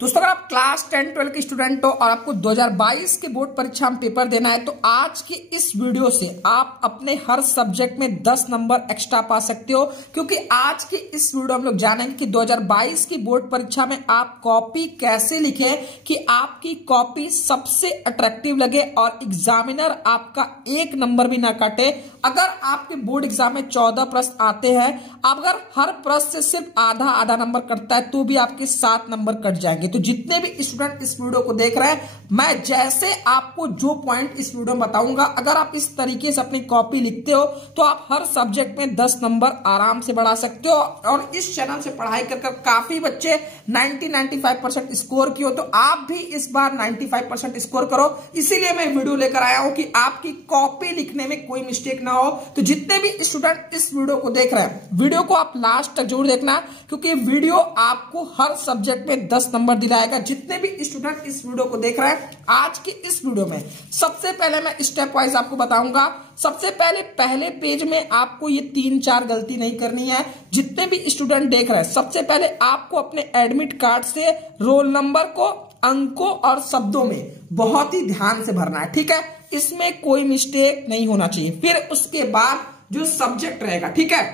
दोस्तों, अगर आप क्लास 10-12 के स्टूडेंट हो और आपको 2022 के बोर्ड परीक्षा में पेपर देना है तो आज की इस वीडियो से आप अपने हर सब्जेक्ट में 10 नंबर एक्स्ट्रा पा सकते हो। क्योंकि आज की इस वीडियो में हम लोग जानेंगे कि 2022 की बोर्ड परीक्षा में आप कॉपी कैसे लिखें कि आपकी कॉपी सबसे अट्रैक्टिव लगे और एग्जामिनर आपका एक नंबर भी ना काटे। अगर आपके बोर्ड एग्जाम में 14 प्रश्न आते हैं, अगर हर प्रश्न से सिर्फ आधा नंबर कटता है तो भी आपके 7 नंबर कट जाएंगे। तो जितने भी स्टूडेंट इस वीडियो को देख रहे हैं, मैं जैसे आपको जो पॉइंट इस वीडियो में बताऊंगा, अगर आप इस तरीके से अपनी कॉपी लिखते हो तो आप हर सब्जेक्ट में 10 नंबर आराम से बढ़ा सकते हो। और इस चैनल से पढ़ाई कर काफी बच्चे 90-95% स्कोर किए हो, तो आप भी इस बार 95% स्कोर करो। इसीलिए मैं वीडियो लेकर आया हूं कि आपकी कॉपी लिखने में कोई मिस्टेक ना हो। तो जितने भी स्टूडेंट इस वीडियो को देख रहे हैं, वीडियो को आप लास्ट तक जरूर देखना, क्योंकि वीडियो आपको हर सब्जेक्ट में 10 नंबर दिलाएगा। जितने भी स्टूडेंट इस वीडियो को देख रहे हैं, आज की इस वीडियो में सबसे पहले मैं स्टेप वाइज आपको बताऊंगा। सबसे पहले पेज में आपको ये 3-4 गलती नहीं करनी है। जितने भी स्टूडेंट देख रहे हैं, सबसे पहले आपको अपने एडमिट कार्ड से रोल नंबर को अंकों और शब्दों में बहुत ही ध्यान से भरना है, ठीक है। इसमें कोई मिस्टेक नहीं होना चाहिए। फिर उसके बाद जो सब्जेक्ट रहेगा, ठीक है,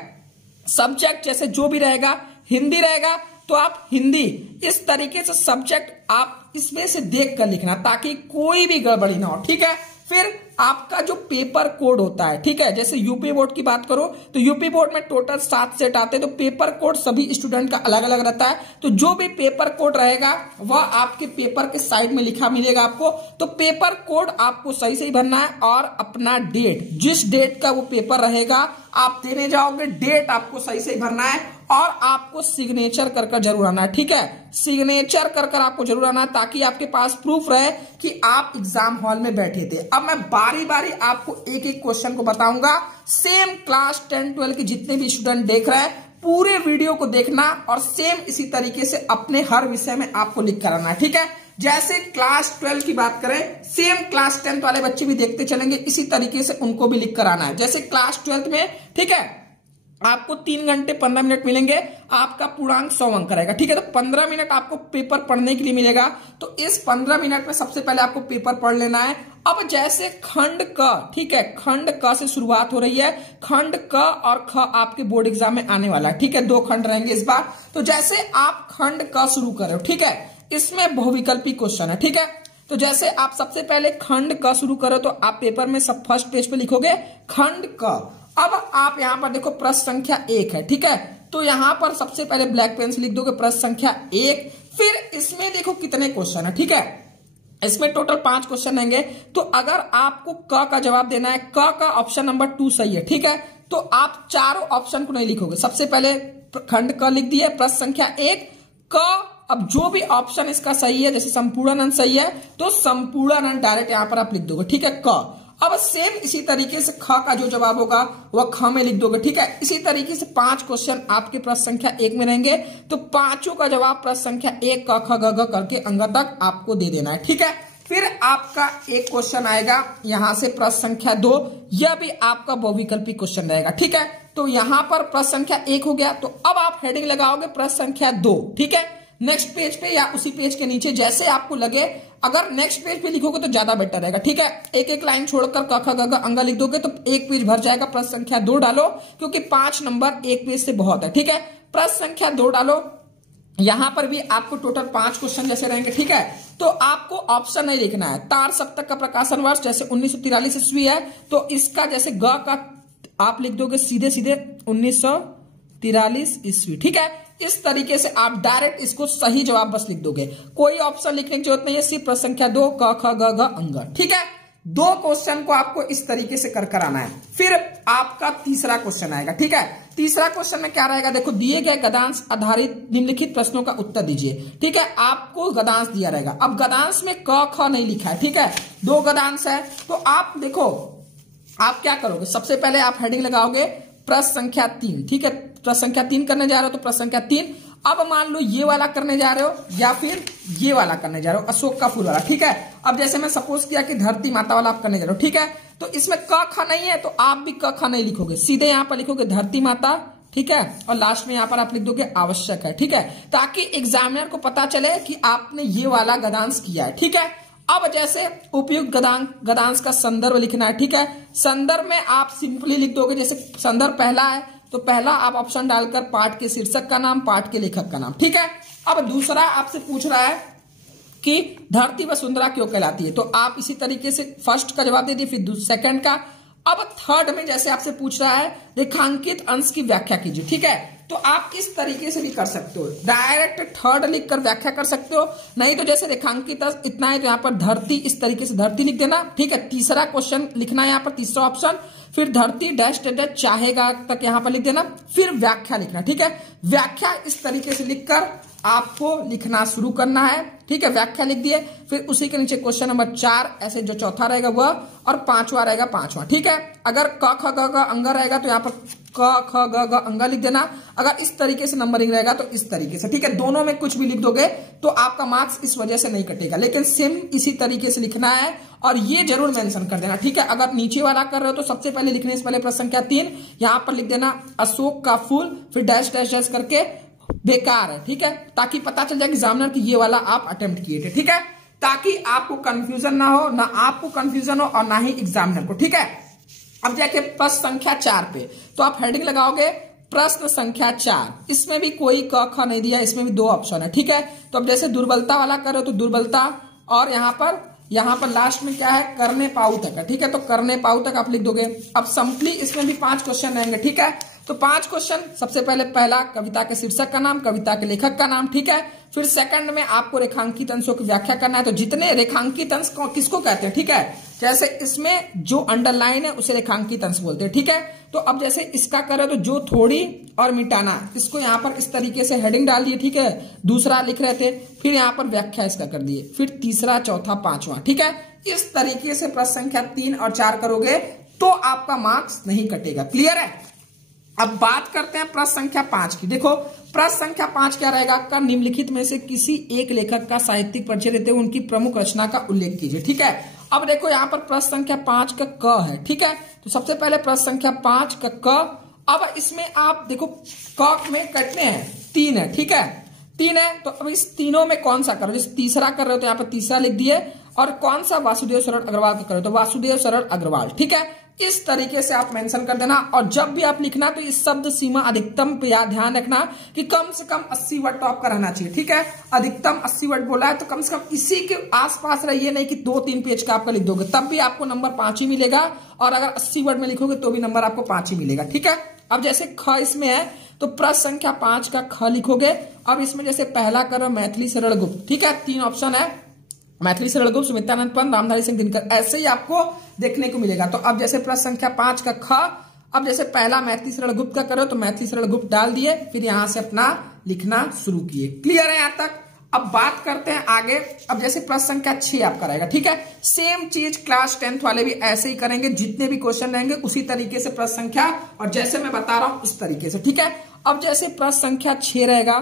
सब्जेक्ट जैसे जो भी रहेगा, हिंदी रहेगा तो आप हिंदी इस तरीके से सब्जेक्ट आप इसमें से देख कर लिखना ताकि कोई भी गड़बड़ी ना हो, ठीक है। फिर आपका जो पेपर कोड होता है, ठीक है, जैसे यूपी बोर्ड की बात करो तो यूपी बोर्ड में टोटल 7 सेट आते हैं, तो पेपर कोड सभी स्टूडेंट का अलग अलग रहता है। तो जो भी पेपर कोड रहेगा वह आपके पेपर के साइड में लिखा मिलेगा आपको। तो पेपर कोड आपको सही सही भरना है और अपना डेट, जिस डेट का वो पेपर रहेगा आप देने जाओगे, डेट आपको सही सही भरना है और आपको सिग्नेचर कर जरूर आना है, ठीक है। सिग्नेचर कर आपको जरूर आना है ताकि आपके पास प्रूफ रहे कि आप एग्जाम हॉल में बैठे थे। अब मैं बारी बारी आपको एक एक क्वेश्चन को बताऊंगा। सेम क्लास 10-12 के जितने भी स्टूडेंट देख रहे हैं, पूरे वीडियो को देखना और सेम इसी तरीके से अपने हर विषय में आपको लिख कर आना है, ठीक है। जैसे क्लास 12 की बात करें, सेम क्लास 10 वाले बच्चे भी देखते चलेंगे, इसी तरीके से उनको भी लिख कर आना है। जैसे क्लास 12 में, ठीक है, आपको 3 घंटे 15 मिनट मिलेंगे, आपका पूर्णांक 100 अंक रहेगा, ठीक है। तो 15 मिनट आपको पेपर पढ़ने के लिए मिलेगा। तो इस 15 मिनट में सबसे पहले आपको पेपर पढ़ लेना है। अब जैसे खंड क, ठीक है, खंड क से शुरुआत हो रही है। खंड क और ख आपके बोर्ड एग्जाम में आने वाला है, ठीक है, 2 खंड रहेंगे इस बार। तो जैसे आप खंड क शुरू कर रहे हो, ठीक है, इसमें बहुविकल्पी क्वेश्चन है, ठीक है। तो जैसे आप सबसे पहले खंड क शुरू करो तो आप पेपर में सब फर्स्ट पेज पे लिखोगे खंड क। अब आप यहां पर देखो प्रश्न संख्या 1 है, ठीक है। तो यहां पर सबसे पहले ब्लैक पेन से लिख दोगे प्रश्न संख्या 1। फिर इसमें देखो कितने क्वेश्चन है, ठीक है, इसमें टोटल 5 क्वेश्चन रहेंगे। तो अगर आपको क का जवाब देना है, क का ऑप्शन नंबर 2 सही है, ठीक है, तो आप चारों ऑप्शन को नहीं लिखोगे। सबसे पहले खंड क लिख दिए, प्रश्न संख्या 1 क। अब जो भी ऑप्शन इसका सही है, जैसे संपूर्णानंद सही है तो संपूर्णानंद डायरेक्ट यहां पर आप लिख दोगे, ठीक है, क। अब सेम इसी तरीके से ख का जो जवाब होगा वह ख में लिख दोगे, ठीक है। इसी तरीके से 5 क्वेश्चन आपके प्रश्न संख्या 1 में रहेंगे, तो पांचों का जवाब प्रश्न संख्या 1 क ख ग घ करके अंग तक आपको दे देना है, ठीक है। फिर आपका एक क्वेश्चन आएगा यहां से प्रश्न संख्या 2, यह भी आपका बहुविकल्पी क्वेश्चन रहेगा, ठीक है। तो यहां पर प्रश्न संख्या 1 हो गया, तो अब आप हेडिंग लगाओगे प्रश्न संख्या 2, ठीक है, नेक्स्ट पेज पे या उसी पेज के नीचे जैसे आपको लगे। अगर नेक्स्ट पेज पे लिखोगे तो ज्यादा बेटर रहेगा, ठीक है। एक लाइन छोड़कर क ख ग घ अंग लिख दोगे तो एक पेज भर जाएगा। प्रश्न संख्या 2 डालो, क्योंकि 5 नंबर एक पेज से बहुत है, ठीक है। प्रश्न संख्या 2 डालो, यहां पर भी आपको टोटल 5 क्वेश्चन जैसे रहेंगे, ठीक है। तो आपको ऑप्शन नहीं लिखना है। तार सप्तक का प्रकाशन वर्ष जैसे 1943 ईस्वी है, तो इसका जैसे ग का आप लिख दोगे सीधे 1943 ईस्वी, ठीक है। इस तरीके से आप डायरेक्ट इसको सही जवाब बस लिख दोगे, कोई ऑप्शन लिखने की जरूरत नहीं है, सिर्फ प्रश्न संख्या 2 क ख ग घ अंग, ठीक है। 2 क्वेश्चन को आपको इस तरीके से कर आना है। फिर आपका तीसरा क्वेश्चन आएगा, ठीक है। तीसरा क्वेश्चन में क्या रहेगा, देखो दिए गए गद्यांश आधारित निम्नलिखित प्रश्नों का उत्तर दीजिए, ठीक है। आपको गद्यांश दिया रहेगा। अब गद्यांश में क ख नहीं लिखा है, ठीक है, 2 गद्यांश है। तो आप देखो आप क्या करोगे, सबसे पहले आप हेडिंग लगाओगे प्रश्न संख्या 3, ठीक है। प्रश्न संख्या 3 करने जा रहे हो तो प्रश्न संख्या 3। अब मान लो ये वाला करने जा रहे हो या फिर ये वाला करने जा रहे हो, अशोक का फूल वाला, ठीक है। अब जैसे मैं सपोज किया कि धरती माता वाला आप करने जा रहे हो, ठीक है, तो इसमें क ख नहीं है तो आप भी क ख नहीं लिखोगे, सीधे यहां पर लिखोगे धरती माता, ठीक है, और लास्ट में यहाँ पर आप लिख दोगे आवश्यक है, ठीक है, ताकि एग्जामिनर को पता चले कि आपने ये वाला गद्यांश किया है, ठीक है। अब जैसे उपयुक्त गद्यांश का संदर्भ लिखना है, ठीक है। संदर्भ में आप सिंपली लिख दोगे, जैसे संदर्भ पहला है तो पहला आप ऑप्शन डालकर पाठ के शीर्षक का नाम, पाठ के लेखक का नाम, ठीक है। अब दूसरा आपसे पूछ रहा है कि धरती वसुंधरा क्यों कहलाती है, तो आप इसी तरीके से फर्स्ट का जवाब दे दिए, फिर सेकंड का। अब थर्ड में जैसे आपसे पूछ रहा है रेखांकित अंश की व्याख्या कीजिए, ठीक है, तो आप इस तरीके से भी कर सकते हो, डायरेक्ट थर्ड लिखकर व्याख्या कर सकते हो, नहीं तो जैसे रेखांकित अंश इतना है तो यहाँ पर धरती, इस तरीके से धरती लिख देना, ठीक है। तीसरा क्वेश्चन लिखना है यहाँ पर, तीसरा ऑप्शन, फिर धरती डैश डैश चाहेगा तक यहाँ पर लिख देना, फिर व्याख्या लिखना, ठीक है। व्याख्या इस तरीके से लिखकर आपको लिखना शुरू करना है, ठीक है। व्याख्या लिख दिए, फिर उसी के नीचे क्वेश्चन नंबर 4 ऐसे जो चौथा रहेगा वह, और पांचवा रहेगा पांचवा, ठीक है। अगर क ख ग घ अंग रहेगा तो यहाँ पर क ख ग घ अंग लिख देना, अगर इस तरीके से नंबरिंग रहेगा तो इस तरीके से, ठीक है। दोनों में कुछ भी लिख दोगे तो आपका मार्क्स इस वजह से नहीं कटेगा, लेकिन सेम इसी तरीके से लिखना है और ये जरूर मेंशन कर देना, ठीक है। अगर नीचे वाला कर रहे हो तो सबसे पहले लिखने से पहले प्रश्न संख्या 3 यहाँ पर लिख देना अशोक का फूल, फिर डैश डैश डैश करके बेकार है, ठीक है, ताकि पता चल जाए एग्जामिनर कि ये वाला आप अटेम्प्ट किए थे, ठीक है, ताकि आपको कंफ्यूजन ना हो, ना आपको कंफ्यूजन हो और ना ही एग्जामिनर को, ठीक है। अब जाके प्रश्न संख्या 4 पे तो आप हेडिंग लगाओगे प्रश्न संख्या 4, इसमें भी कोई क ख नहीं दिया, इसमें भी 2 ऑप्शन है, ठीक है। तो अब जैसे दुर्बलता वाला करो तो दुर्बलता, और यहाँ पर लास्ट में क्या है, करने पाऊ तक है, ठीक है, तो करने पाऊ तक आप लिख दोगे। अब सिंपली इसमें भी 5 क्वेश्चन रहेंगे, ठीक है। तो 5 क्वेश्चन, सबसे पहले पहला कविता के शीर्षक का नाम, कविता के लेखक का नाम, ठीक है। फिर सेकंड में आपको रेखांकित अंशों की व्याख्या करना है, तो जितने रेखांकित अंश किसको कहते हैं, ठीक है, जैसे इसमें जो अंडरलाइन है उसे रेखांकित अंश बोलते हैं, ठीक है। तो अब जैसे इसका करें तो जो थोड़ी और मिटाना, इसको यहाँ पर इस तरीके से हेडिंग डाल दिए, ठीक है, दूसरा लिख रहे थे, फिर यहाँ पर व्याख्या इसका कर दिए, फिर तीसरा चौथा पांचवा, ठीक है। इस तरीके से प्रश्न संख्या 3 और 4 करोगे तो आपका मार्क्स नहीं कटेगा, क्लियर है। अब बात करते हैं प्रश्न संख्या 5 की। देखो प्रश्न संख्या 5 क्या रहेगा, का निम्नलिखित में से किसी एक लेखक का साहित्यिक परिचय देते हुए उनकी प्रमुख रचना का उल्लेख कीजिए, ठीक है। अब देखो यहाँ पर प्रश्न संख्या 5 का क है, ठीक है, तो सबसे पहले प्रश्न संख्या 5 का क। अब इसमें आप देखो क में कितने हैं, 3 है, ठीक है, 3 है, तो अब इस तीनों में कौन सा करो, जैसे तीसरा कर रहे हो तो यहाँ पर तीसरा लिख दिए, और कौन सा वासुदेव सरल अग्रवाल का करो तो वासुदेव सरल अग्रवाल, ठीक है। इस तरीके से आप मेंशन कर देना, और जब भी आप लिखना तो इस शब्द सीमा अधिकतम पे याद ध्यान रखना कि कम से कम 80 वर्ड तो आपका रहना चाहिए, ठीक है। अधिकतम 80 वर्ड बोला है तो कम से कम इसी के आसपास रहिए, नहीं कि 2-3 पेज का आपका लिख दोगे तब भी आपको नंबर 5 ही मिलेगा, और अगर 80 वर्ड में लिखोगे तो भी नंबर आपको 5 ही मिलेगा, ठीक है। अब जैसे ख इसमें है तो प्रश्न संख्या 5 का ख लिखोगे। अब इसमें जैसे पहला करो मैथिली सरल गुप्त, ठीक है, 3 ऑप्शन है, मैथिली सरल गुप्त, सुमित्रानंद पंत, रामधारी सिंह दिनकर, ऐसे ही आपको देखने को मिलेगा। तो अब जैसे प्रश्न संख्या 5 का ख, अब जैसे पहला मैथिली सरल गुप्त का करो तो मैथिली सरल गुप्त डाल दिए, फिर यहां से अपना लिखना शुरू किए, क्लियर है यहाँ तक। अब बात करते हैं आगे। अब जैसे प्रश्न संख्या 6 आपका रहेगा, ठीक है, सेम चीज क्लास 10th वाले भी ऐसे ही करेंगे, जितने भी क्वेश्चन रहेंगे उसी तरीके से प्रश्न संख्या, और जैसे मैं बता रहा हूं उस तरीके से, ठीक है। अब जैसे प्रश्न संख्या 6 रहेगा,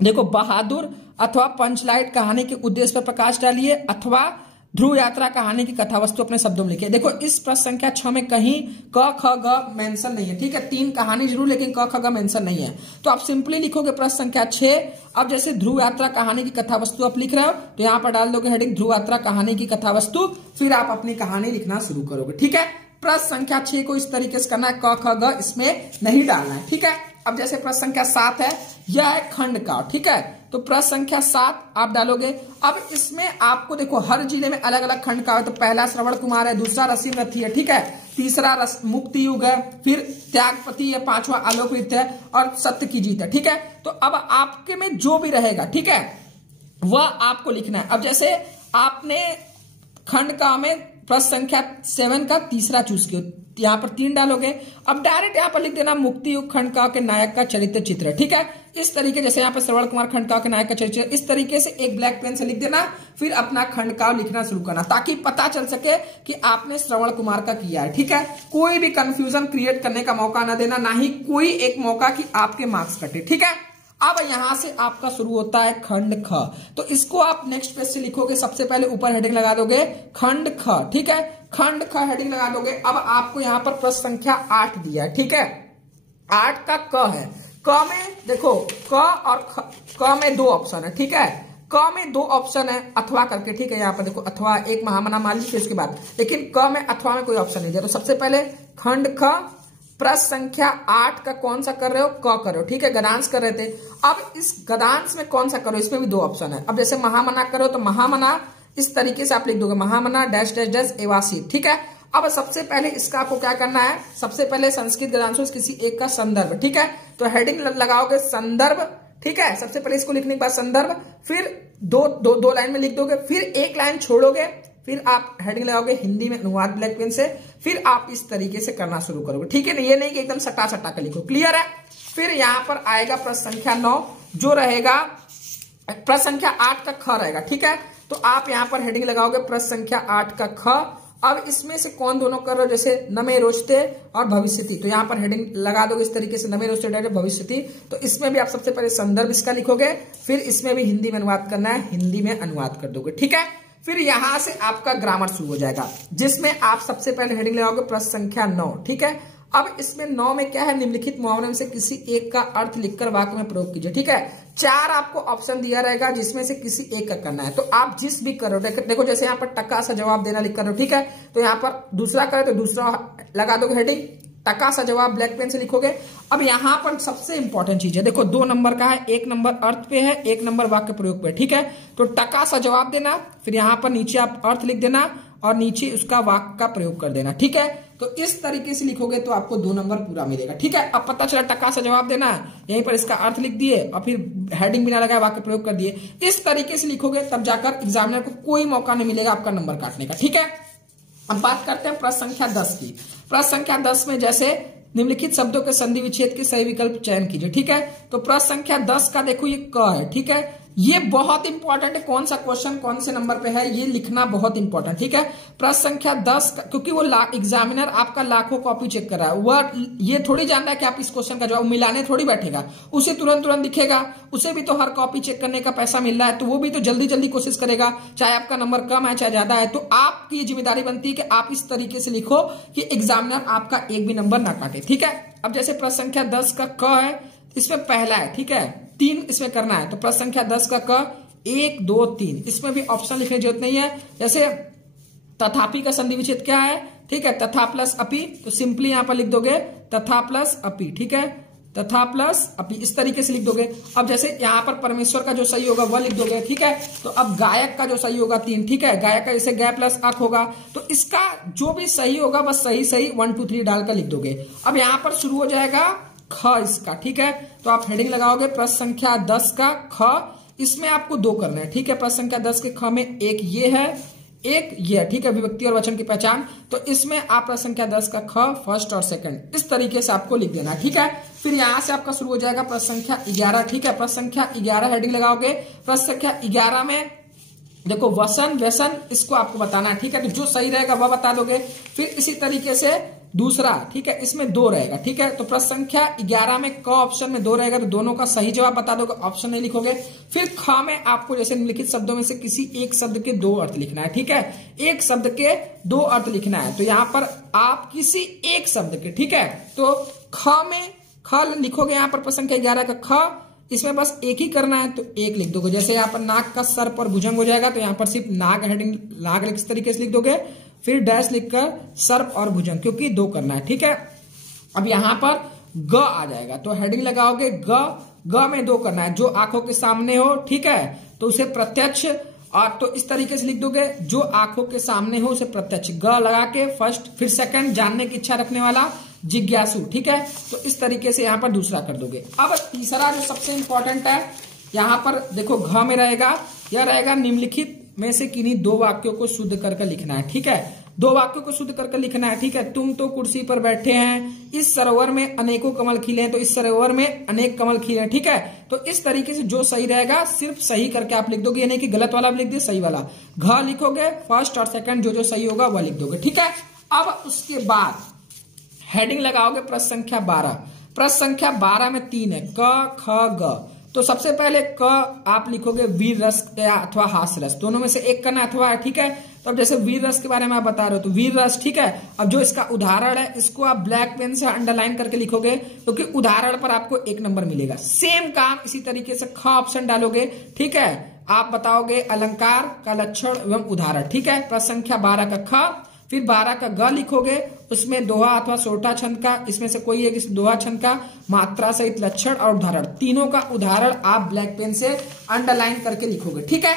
देखो बहादुर अथवा पंचलाइट कहानी के उद्देश्य पर प्रकाश डालिए, अथवा ध्रुव यात्रा कहानी की कथा वस्तु अपने शब्दों में लिखिए। देखो इस प्रश्न संख्या 6 में कहीं क ख ग मेंशन नहीं है, ठीक है, 3 कहानी जरूर लेकिन क ख ग मेंशन नहीं है, तो आप सिंपली लिखोगे प्रश्न संख्या 6। अब जैसे ध्रुव यात्रा कहानी की कथा वस्तु आप लिख रहे हो तो यहाँ पर डाल दोगे हेडिंग ध्रुव यात्रा कहानी की कथा वस्तु, फिर आप अपनी कहानी लिखना शुरू करोगे, ठीक है। प्रश्न संख्या 6 को इस तरीके से करना है, क ख ग इसमें नहीं डालना है, ठीक है। अब जैसे प्रश्न संख्या 7 है, यह है खंड का, ठीक है, तो प्रश्न संख्या 7 आप डालोगे। अब इसमें आपको देखो हर जिले में अलग अलग खंड का है, तो पहला श्रवण कुमार है, दूसरा रसीम रथी है, ठीक है, तीसरा मुक्ति युग है, फिर त्यागपति है, 5वां आलोकविद है, और सत्य की जीत है, ठीक है। तो अब आपके में जो भी रहेगा, ठीक है, वह आपको लिखना है। अब जैसे आपने खंड का में प्रश्न संख्या 7 का तीसरा चूज किया, यहाँ पर 3 डालोगे। अब डायरेक्ट यहाँ पर लिख देना मुक्ति युग खंडकाव्य के नायक का चरित्र चित्र है, ठीक है। इस तरीके जैसे यहाँ पर श्रवण कुमार खंडकाव्य के नायक का चरित्र, इस तरीके से एक ब्लैक पेन से लिख देना, फिर अपना खंडकाव्य लिखना शुरू करना, ताकि पता चल सके कि आपने श्रवण कुमार का किया है, ठीक है। कोई भी कंफ्यूजन क्रिएट करने का मौका ना देना, ना ही कोई एक मौका कि आपके मार्क्स कटे, ठीक है। अब यहां से आपका शुरू होता है खंड ख, तो इसको आप नेक्स्ट पेज से लिखोगे। सबसे पहले ऊपर हेडिंग लगा दोगे खंड ख, ठीक है, खंड ख हेडिंग लगा दोगे। अब आपको यहां पर प्रश्न संख्या 8 दिया है, ठीक है, 8 का क है। क में देखो क और क में 2 ऑप्शन है, ठीक है। क में 2 ऑप्शन है अथवा करके, ठीक है। यहाँ पर देखो अथवा एक महामना मान लीजिए उसके बाद, लेकिन क में अथवा में कोई ऑप्शन नहीं दिया। तो सबसे पहले खंड ख प्रश्न संख्या 8 का कौन सा कर रहे हो, क कर रहे हो, ठीक है। गदांश कर रहे थे। अब इस गदांश में कौन सा करो, इसमें भी 2 ऑप्शन है। अब जैसे महामना करो तो महामना इस तरीके से आप लिख दोगे, महामना डैश डैश डैश एवासी, ठीक है। अब सबसे पहले इसका आपको क्या करना है, सबसे पहले संस्कृत गदांशों से किसी एक का संदर्भ, ठीक है। तो हेडिंग लगाओगे संदर्भ, ठीक है। सबसे पहले इसको लिखने के बाद संदर्भ, फिर दो लाइन में लिख दोगे, फिर एक लाइन छोड़ोगे, फिर आप हेडिंग लगाओगे हिंदी में अनुवाद ब्लैक पेन से, फिर आप इस तरीके से करना शुरू करोगे, ठीक है ना। ये नहीं कि एकदम सटा सटा कर लिखो, क्लियर है। फिर यहां पर आएगा प्रश्न संख्या 9 जो रहेगा, प्रश्न संख्या 8 का ख रहेगा, ठीक है। तो आप यहां पर हेडिंग लगाओगे प्रश्न संख्या 8 का ख। अब इसमें से कौन दोनों कर रहे हो, जैसे नमे रोचते और भविष्यति, तो यहां पर हेडिंग लगा दोगे इस तरीके से, नमे रोचते डायरेक्ट भविष्यति। तो इसमें भी आप सबसे पहले संदर्भ इसका लिखोगे, फिर इसमें भी हिंदी में अनुवाद करना है, हिंदी में अनुवाद कर दोगे, ठीक है। फिर यहां से आपका ग्रामर शुरू हो जाएगा, जिसमें आप सबसे पहले हेडिंग लगाओगे प्रश्न संख्या 9, ठीक है। अब इसमें 9 में क्या है, निम्नलिखित मुहावरे में से किसी एक का अर्थ लिखकर वाक्य में प्रयोग कीजिए, ठीक है। 4 आपको ऑप्शन दिया रहेगा, जिसमें से किसी एक का करना है। तो आप जिस भी करो, देखो जैसे यहाँ पर टका सा जवाब देना लिख कर रहे हो, ठीक है। तो यहाँ पर दूसरा करे तो दूसरा लगा दोगे हेडिंग, टका सा जवाब ब्लैक पेन से लिखोगे। अब यहाँ पर सबसे इंपॉर्टेंट चीज है, देखो 2 नंबर का है, 1 नंबर अर्थ पे है, 1 नंबर वाक्य प्रयोग पे, ठीक है। तो टका सा जवाब देना, फिर यहाँ पर नीचे आप अर्थ लिख देना और नीचे उसका वाक्य का प्रयोग कर देना, ठीक है। तो इस तरीके से लिखोगे तो आपको 2 नंबर पूरा मिलेगा, ठीक है। अब पता चला टका सा जवाब देना है, यहीं पर इसका अर्थ लिख दिए और फिर हेडिंग बिना लगाए वाक्य प्रयोग कर दिए। इस तरीके से लिखोगे तब जाकर एग्जामिनर को कोई मौका नहीं मिलेगा आपका नंबर काटने का, ठीक है। अब बात करते हैं प्रश्न संख्या 10 की। प्रश्न संख्या 10 में जैसे निम्नलिखित शब्दों के संधि विच्छेद के सही विकल्प चयन कीजिए, ठीक है। तो प्रश्न संख्या 10 का देखो ये क है, ठीक है। ये बहुत इंपॉर्टेंट है, कौन सा क्वेश्चन कौन से नंबर पे है ये लिखना बहुत इंपॉर्टेंट, ठीक है। प्रश्न संख्या 10 क्योंकि वो एग्जामिनर आपका लाखों कॉपी चेक कर रहा है, वह ये थोड़ी जानता है कि आप इस क्वेश्चन का जवाब मिलाने थोड़ी बैठेगा, उसे तुरंत दिखेगा, उसे भी तो हर कॉपी चेक करने का पैसा मिल रहा है, तो वो भी तो जल्दी जल्दी कोशिश करेगा, चाहे आपका नंबर कम है चाहे ज्यादा है। तो आपकी जिम्मेदारी बनती है कि आप इस तरीके से लिखो कि एग्जामिनर आपका एक भी नंबर ना काटे, ठीक है। अब जैसे प्रश्न संख्या 10 का क है, इसमें पहला है, ठीक है, 3 इसमें करना है। तो प्रश्न संख्या 10 का क 1 2 3, इसमें भी ऑप्शन लिखने की जरूरत नहीं है। जैसे तथापि का संधि विच्छेद क्या है, ठीक है, तथा प्लस अपि, तो सिंपली यहां पर लिख दोगे तथा प्लस अपि, ठीक है, तथा प्लस अपि, इस तरीके से लिख दोगे। अब जैसे यहाँ पर परमेश्वर का जो सही होगा वह लिख दोगे, ठीक है। तो अब गायक का जो सही होगा 3, ठीक है, गायक का जैसे गै प्लस अक होगा, तो इसका जो भी सही होगा बस सही 1 2 3 डालकर लिख दोगे। अब यहाँ पर शुरू हो जाएगा ख इसका, ठीक है। तो आप हेडिंग लगाओगे प्रश्न संख्या 10 का ख, इसमें आपको 2 करना है, ठीक है। प्रश्न संख्या 10 के ख में एक ये है, एक ये है, ठीक है, विभक्ति और वचन की पहचान। तो इसमें आप प्रश्न संख्या 10 का ख फर्स्ट और सेकंड इस तरीके से आपको लिख देना, ठीक है। फिर यहां से आपका शुरू हो जाएगा प्रश्न संख्या 11, ठीक है। प्रश्न संख्या 11 हेडिंग लगाओगे, प्रश्न संख्या 11 में देखो वसन व्यसन इसको आपको बताना है, ठीक है। तो जो सही रहेगा वह बता दोगे। फिर इसी तरीके से दूसरा, ठीक है, इसमें 2 रहेगा, ठीक है। तो प्रश्न संख्या 11 में क ऑप्शन में 2 रहेगा, तो दोनों का सही जवाब बता दोगे, ऑप्शन नहीं लिखोगे। फिर ख में आपको जैसे निम्नलिखित शब्दों में से किसी एक शब्द के 2 अर्थ लिखना है, ठीक है, एक शब्द के 2 अर्थ लिखना है। तो यहाँ पर आप किसी एक शब्द के, ठीक है, तो ख में ख लिखोगे, यहाँ पर प्रश्न संख्या 11 का ख, इसमें बस एक ही करना है तो 1 लिख दोगे। जैसे यहाँ पर नाक का सर्प और भुजंग हो जाएगा, तो यहाँ पर सिर्फ नाग हेडिंग नाग इस तरीके से लिख दोगे, फिर डैश लिखकर सर्प और भुजंग, क्योंकि 2 करना है, ठीक है। अब यहाँ पर ग आ जाएगा, तो हेडिंग लगाओगे ग में 2 करना है, जो आंखों के सामने हो, ठीक है, तो उसे प्रत्यक्ष, और तो इस तरीके से लिख दोगे, जो आंखों के सामने हो उसे प्रत्यक्ष, ग लगा के फर्स्ट, फिर सेकंड, जानने की इच्छा रखने वाला, जिज्ञासु, ठीक है। तो इस तरीके से यहाँ पर दूसरा कर दोगे। अब तीसरा जो सबसे इंपॉर्टेंट है, यहाँ पर देखो घ में रहेगा, यह रहेगा निम्नलिखित में से किन्हीं 2 वाक्यों को शुद्ध करके लिखना है, ठीक है। 2 वाक्यों को शुद्ध करके लिखना है, ठीक है। तुम तो कुर्सी पर बैठे हैं, इस सरोवर में अनेकों कमल खिले हैं, तो इस सरोवर में अनेक कमल खिले हैं, ठीक है। तो इस तरीके से जो सही रहेगा सिर्फ सही करके आप लिख दोगे, यानी कि गलत वाला भी लिख दिए, सही वाला घ लिखोगे, फर्स्ट और सेकंड जो सही होगा वह लिख दोगे, ठीक है। अब उसके बाद हेडिंग लगाओगे प्रश्न संख्या 12। प्रश्न संख्या 12 में 3 है, क ख ग। तो सबसे पहले क आप लिखोगे वीर रस या अथवा हास रस, दोनों में से एक करना अथवा, ठीक है। तो अब जैसे वीर रस के बारे में आप बता रहे हो तो वीर रस, ठीक है। अब जो इसका उदाहरण है इसको आप ब्लैक पेन से अंडरलाइन करके लिखोगे क्योंकि उदाहरण पर आपको 1 नंबर मिलेगा। सेम काम इसी तरीके से ख ऑप्शन डालोगे, ठीक है। आप बताओगे अलंकार का लक्षण एवं उदाहरण, ठीक है। प्रश्न संख्या 12 का ख, फिर 12 का ग लिखोगे, उसमें दोहा अथवा सोटा छंद का, इसमें से कोई एक दोहा छंद का मात्रा सहित लक्षण और उदाहरण, तीनों का उदाहरण आप ब्लैक पेन से अंडरलाइन करके लिखोगे, ठीक है।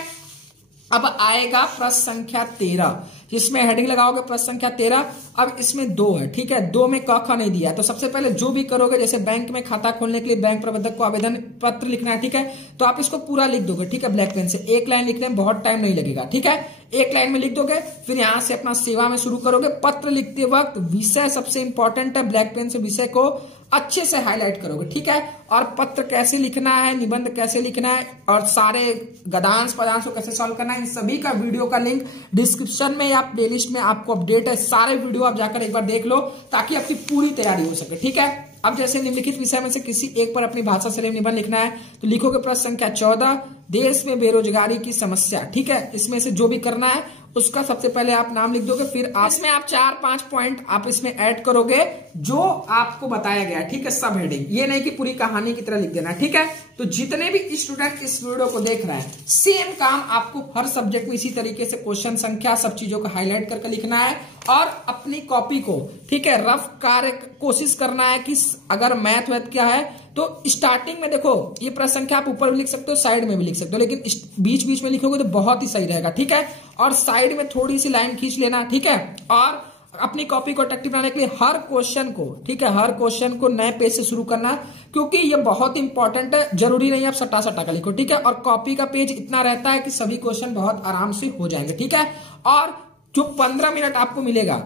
अब आएगा प्रश्न संख्या 13, जिसमें हेडिंग लगाओगे प्रश्न संख्या 13। अब इसमें 2 है, ठीक है, 2 में क ख नहीं दिया है। तो सबसे पहले जो भी करोगे, जैसे बैंक में खाता खोलने के लिए बैंक प्रबंधक को आवेदन पत्र लिखना है, ठीक है। तो आप इसको पूरा लिख दोगे, ठीक है, ब्लैक पेन से। 1 लाइन लिखने में बहुत टाइम नहीं लगेगा, ठीक है। 1 लाइन में लिख दोगे, फिर यहां से अपना सेवा में शुरू करोगे। पत्र लिखते वक्त विषय सबसे इंपॉर्टेंट है, ब्लैक पेन से विषय को अच्छे से हाईलाइट करोगे, ठीक है। और पत्र कैसे लिखना है, निबंध कैसे लिखना है और सारे गद्यांश पदांश को कैसे सॉल्व करना है, इन सभी का वीडियो का लिंक डिस्क्रिप्शन में या प्लेलिस्ट में आपको अपडेट है। सारे वीडियो आप जाकर एक बार देख लो ताकि आपकी पूरी तैयारी हो सके, ठीक है। अब जैसे निम्नलिखित विषय में से किसी एक पर अपनी भाषा से निबंध लिखना है तो लिखोगे प्रश्न संख्या 14, देश में बेरोजगारी की समस्या, ठीक है। इसमें से जो भी करना है उसका सबसे पहले आप नाम लिख दोगे, फिर इसमें आप 4-5 पॉइंट आप इसमें ऐड करोगे जो आपको बताया गया, ठीक है, सब हेडिंग। ये नहीं कि पूरी कहानी की तरह लिख देना, ठीक है। तो जितने भी स्टूडेंट इस वीडियो को देख रहे हैं, सेम काम आपको हर सब्जेक्ट में इसी तरीके से क्वेश्चन संख्या सब चीजों को हाईलाइट करके लिखना है और अपनी कॉपी को, ठीक है, रफ कार्य कोशिश करना है कि अगर मैथ वैथ क्या है तो स्टार्टिंग में देखो ये प्रश्न संख्या आप ऊपर भी लिख सकते हो, साइड में भी लिख सकते हो, लेकिन बीच बीच में लिखोगे तो बहुत ही सही रहेगा, ठीक है। और साइड में थोड़ी सी लाइन खींच लेना, ठीक है। और अपनी कॉपी को अट्रैक्टिव बनाने के लिए हर क्वेश्चन को, ठीक है, हर क्वेश्चन को नए पेज से शुरू करना, क्योंकि ये बहुत इंपॉर्टेंट है। जरूरी नहीं आप सटा का लिखो, ठीक है। और कॉपी का पेज इतना रहता है कि सभी क्वेश्चन बहुत आराम से हो जाएंगे, ठीक है। और जो 15 मिनट आपको मिलेगा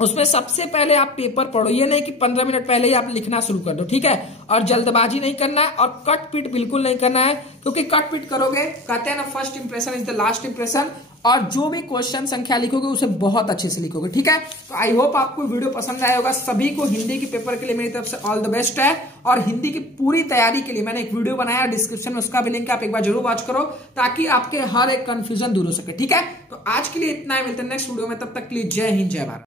उसमें सबसे पहले आप पेपर पढ़ो, ये नहीं कि 15 मिनट पहले ही आप लिखना शुरू कर दो, ठीक है। और जल्दबाजी नहीं करना है और कट पीट बिल्कुल नहीं करना है, क्योंकि कट पीट करोगे, कहते हैं ना, first impression is the last impression. और जो भी क्वेश्चन संख्या लिखोगे उसे बहुत अच्छे से लिखोगे, ठीक है। तो आई होप आपको वीडियो पसंद आया होगा। सभी को हिंदी के पेपर के लिए मेरी तरफ से ऑल द बेस्ट है। और हिंदी की पूरी तैयारी के लिए मैंने एक वीडियो बनाया, डिस्क्रिप्शन में उसका भी लिंक आप एक बार जरूर वॉच करो ताकि आपके हर एक कंफ्यूजन दूर हो सके, ठीक है। तो आज के लिए इतना ही, मिलते हैं नेक्स्ट वीडियो में, तब तक के लिए जय हिंद जय भारत।